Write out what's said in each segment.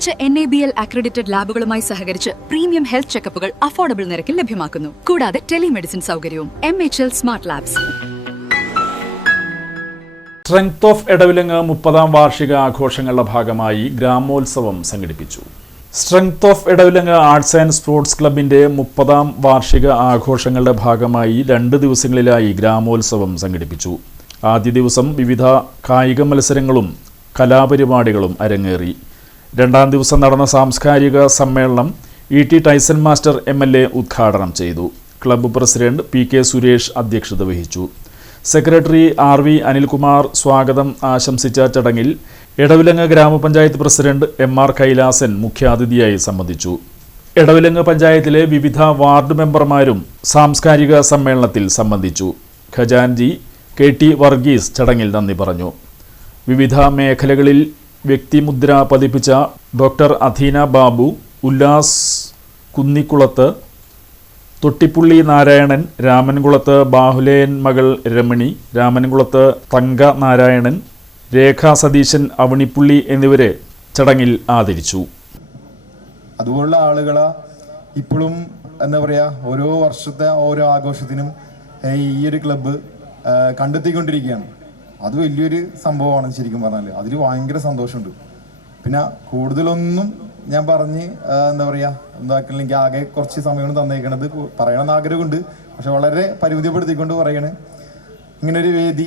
മികച്ച N A B L accredited ലാബുകളുമായി സഹകരിച്ച് premium health ചെക്കപ്പുകൾ affordable നിരക്കിൽ ലഭ്യമാക്കുന്നു. കൂടാതെ ടെലിമെഡിസിൻ സൗകര്യവും M H L smart labs strength of Edavilangu മുപ്പതാം വാർഷിക ആഘോഷങ്ങളുടെ ഭാഗമായി ഗ്രാമോത്സവം സംഘടിപ്പിച്ചു. Strength of Edavilangu arts and sports ക്ലബിന്റെ മുപ്പതാം വാർഷിക ആഘോഷങ്ങളുടെ ഭാഗമായി രണ്ട് ദിവസങ്ങളിലായി ഗ്രാമോത്സവം സംഘടിപ്പിച്ചു. ആദ്യ ദിവസം വിവിധ കായിക മത്സരങ്ങളും കലാപരിപാടികളും അരങ്ങേറി. രണ്ടാം ദിവസം നടന്ന സാംസ്കാരിക സമ്മേളനം E T Tyson master M L A ഉദ്ഘാടനം ചെയ്തു. Club president P K Suresh അധ്യക്ഷത വഹിച്ചു. സെക്രട്ടറി ആർ വി അനിൽകുമാർ സ്വാഗതം ആശംസിച്ച ചടങ്ങിൽ എടവിലങ്ങ് ഗ്രാമപഞ്ചായത്ത് പ്രസിഡന്റ് എം ആർ കൈലാസൻ മുഖ്യാതിഥിയായി സംബന്ധിച്ചു. എടവിലങ്ങ് പഞ്ചായത്തിലെ വിവിധ വാർഡ് മെമ്പർമാരും സാംസ്കാരിക സമ്മേളനത്തിൽ സംബന്ധിച്ചു. ഖജാൻജി കെ ടി വർഗീസ് ചടങ്ങിൽ നന്ദി പറഞ്ഞു. വിവിധ മേഖലകളിൽ വ്യക്തിമുദ്ര പതിപ്പിച്ച ഡോക്ടർ അധീന ബാബു ഉല്ലാസ് കുന്നിക്കുളത്ത് തൊട്ടിപ്പുള്ളി നാരായണൻ രാമൻകുളത്ത് ബാഹുലേയൻ മകൾ രമണി രാമൻകുളത്ത് തങ്ക നാരായണൻ രേഖാ സതീശൻ അവണിപ്പുള്ളി എന്നിവരെ ചടങ്ങിൽ ആദരിച്ചു. അതുപോലുള്ള ആളുകളെ ഇപ്പോഴും എന്താ പറയുക ഓരോ വർഷത്തെ ഓരോ ആഘോഷത്തിനും ഈ ഒരു ക്ലബ്ബ് കണ്ടെത്തിക്കൊണ്ടിരിക്കുകയാണ്. അത് വലിയൊരു സംഭവമാണ് ശരിക്കും പറഞ്ഞാൽ അതിൽ ഭയങ്കര സന്തോഷമുണ്ട്. പിന്നെ കൂടുതലൊന്നും ഞാൻ പറഞ്ഞ് എന്താ പറയുക എന്താക്കണെങ്കിൽ ആകെ കുറച്ച് സമയമാണ് തന്നേക്കണത്. പറയണം പറയണമെന്ന് ആഗ്രഹമുണ്ട്. പക്ഷെ വളരെ പരിമിതിപ്പെടുത്തിക്കൊണ്ട് പറയണ്. ഇങ്ങനൊരു വേദി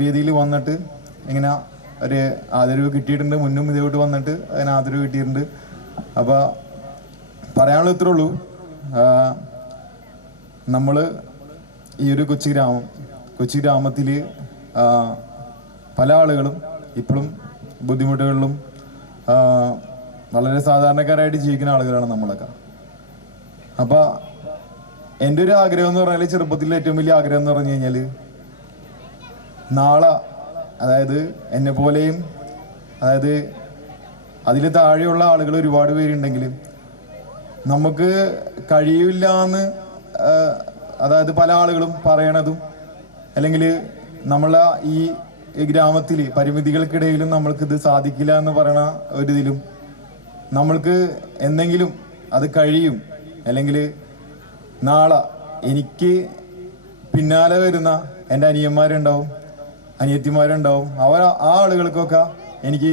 വേദിയിൽ വന്നിട്ട് ഇങ്ങനെ ഒരു ആദരവ് കിട്ടിയിട്ടുണ്ട്. മുന്നും ഇതേവിട്ട് വന്നിട്ട് അതിന് ആദരവ് കിട്ടിയിട്ടുണ്ട്. അപ്പോൾ പറയാനുള്ള ഇത്രേ ഉള്ളൂ. നമ്മൾ ഈ ഒരു കൊച്ചു ഗ്രാമം കൊച്ചു ഗ്രാമത്തിൽ പല ആളുകളും ഇപ്പോഴും ബുദ്ധിമുട്ടുകളിലും വളരെ സാധാരണക്കാരായിട്ട് ജീവിക്കുന്ന ആളുകളാണ് നമ്മളൊക്കെ. അപ്പോൾ എന്റെ ഒരു ആഗ്രഹം എന്ന് പറഞ്ഞാൽ ചെറുപ്പത്തിലെ ഏറ്റവും വലിയ ആഗ്രഹം എന്ന് പറഞ്ഞു കഴിഞ്ഞാൽ നാളെ അതായത് എന്നെ പോലെയും അതായത് അതിൽ താഴെയുള്ള ആളുകൾ ഒരുപാട് പേരുണ്ടെങ്കിൽ നമുക്ക് കഴിയില്ല എന്ന് അതായത് പല ആളുകളും പറയണതും അല്ലെങ്കിൽ നമ്മളെ ഈ ഗ്രാമത്തിൽ പരിമിതികൾക്കിടയിലും നമ്മൾക്ക് ഇത് സാധിക്കില്ല എന്ന് പറയണ ഒരു ഇതിലും നമ്മൾക്ക് എന്തെങ്കിലും അത് കഴിയും. അല്ലെങ്കിൽ നാളെ എനിക്ക് പിന്നാലെ വരുന്ന എന്റെ അനിയന്മാരുണ്ടാവും അനിയത്തിമാരുണ്ടാവും. അവർ ആ ആളുകൾക്കൊക്കെ എനിക്ക്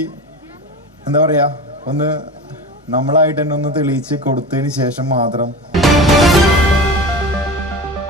എന്താ പറയുക ഒന്ന് നമ്മളായിട്ട് തന്നെ ഒന്ന് തെളിയിച്ച് കൊടുത്തതിന് ശേഷം മാത്രം